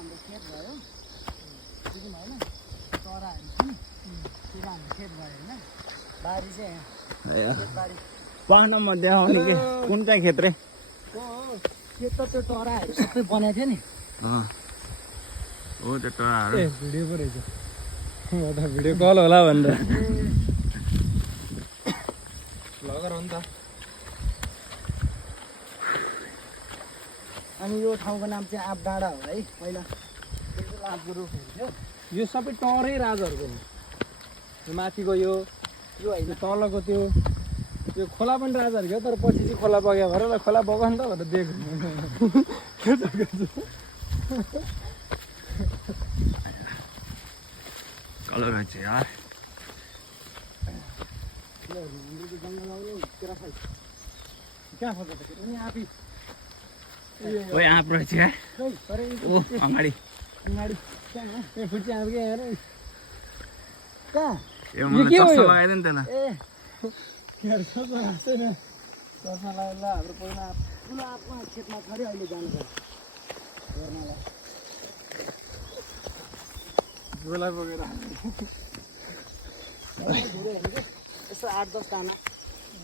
हाम्रो खेत भयो बुझ्यौँ होइन चराहरू छ नि त्यो हाम्रो खेत भयो होइन बारी चाहिँ यहाँ खेतबारी पाहना में देखाउने के कुन चाहिँ खेत रे त्यो त त्यो चराहरू सबै बनाएको थियो नि हो त्यो टराहरू भिडियो पो रहेछ म त भिडियो कल होला भनेर लगेर हो नि त अनि यो ठाउँको नाम चाहिँ आँप डाँडा हो है पहिला आँपको रुखहरू थियो यो सबै टरै राजाहरूको हो यो माथिको यो होइन तलको त्यो खोला पनि राजाहरूको हो तर पछि चाहिँ खोला बग्यो भएर खोला बग्यो नि त भनेर दिएको कलर है यार कहाँ खोज्छ त अनि आँपी ओए आँप रहेछ क्या ओ अगाडि अगाडि कहाँ ए फुच्ची आँप के हेर कहाँ यो मलाई चस्मा लगाइदियो नि त्यसलाई ए हेर चस्मा छैन चस्मा लगाएर ल हाम्रो पहिला ठुलो आँपमा खेतमा छ अरे अहिले जानु पर्छ हेर्नलाई झोला बोकेर धेरै हेर्नु यसो 8-10 दाना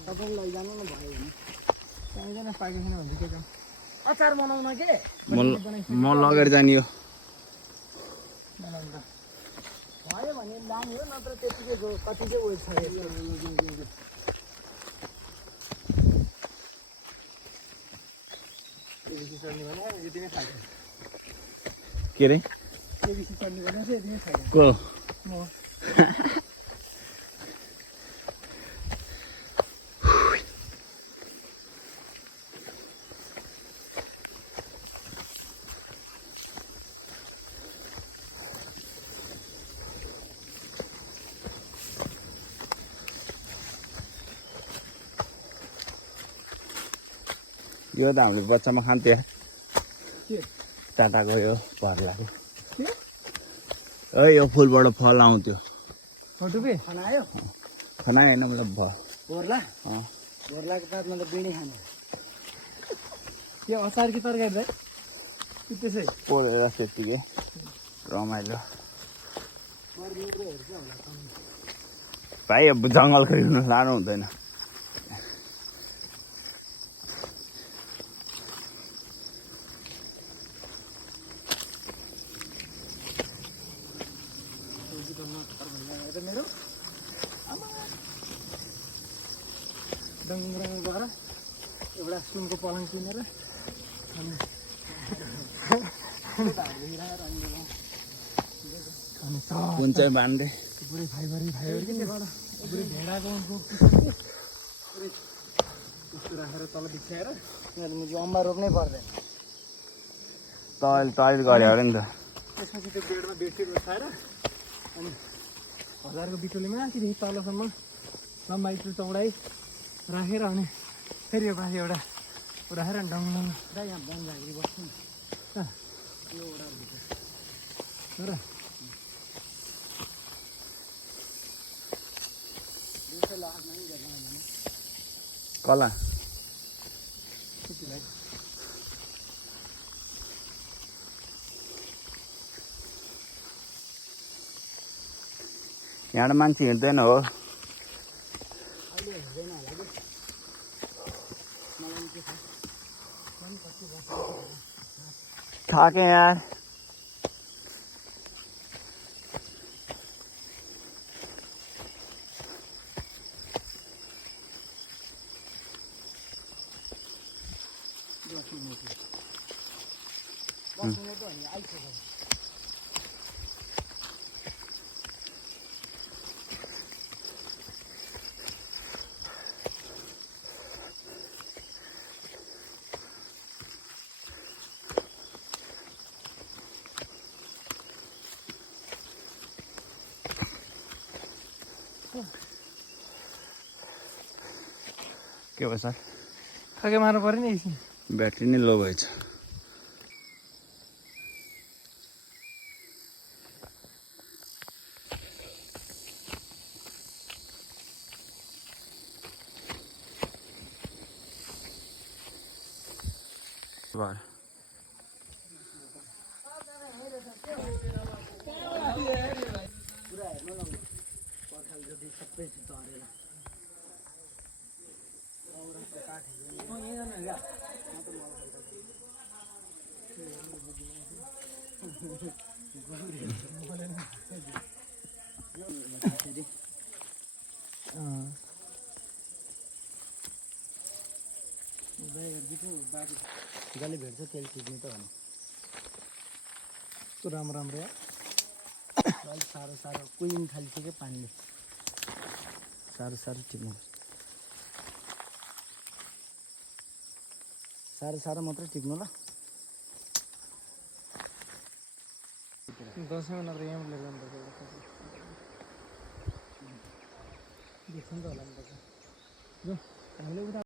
तपाईँ लैजानु न भयो भने चाहिँदैन पाकेको छैन भने के काम अचार बनाउन के म लगेर जाने हो बनाउनु त भयो भने लाने हो नत्र त्यतिकै कति चाहिँ उयो छ एबिसी चढ्ने भने यतिमै खान्छ के रे एबिसी चढ्ने भने चाहिँ यतिमै खान्छ को म यो त हामीले बच्चामा खान्थ्यो के टाटाको यो पर्लाको के यो फुलबाट फल आउँथ्यो फटुपे खाना आयो खाना होइन मतलब भोर्ला भोर्लाको बादमा त बिँडी खाने यो अचार कि तरकारी दाइ कि त्यसै पोलेर त्यतिकै रमाइलो भाइ अब जङ्गल खरिद्नु लानु हुँदैन मेरो डङ्ग्राङ गएर एउटा सुनको पलङ किनेर अनि कुन चाहिँ बान्डे पुरै फाइबरी किन पुरै भेडाको पुरै त्यस्तो राखेर तल बिछ्याएर मुझे अम्बा रोप्नै पर्दैन टोइलेट गऱ्यो अरे नि त त्यसपछि त्यो बेडमा बेडसिट उठाएर अनि 1000को बिटोले माथिदेखि तलसम्म लम्बाइ चौडाइ राखेर अनि फेरि यो पासि एउटा राखेर डङ्ग दा यहाँ बन झाँक्री बस्छु नि यो ओडा र कला यहाँ मान्छे हिँड्दैन हो थाके यार के भयो सर खाके मार्नु पऱ्यो नि एकछिन ब्याट्री नै लो भएछ पुरा हेर्नु न पर्खाल जति सबै झरेर औराको काठहरू यहीँजना क्या जसले भेट्छ त्यसले टिप्ने त भने राम्रो राम्रो या अलिक साह्रो साह्रो कुहिन थालिसक्यो पानीले साह्रो साह्रो टिप्नु साह्रो साह्रो मात्रै टिप्नु ल दसैँमा नत्र यहाँ लिएर जानुपर्छ देख्छ नि त होला नि त हामीले उता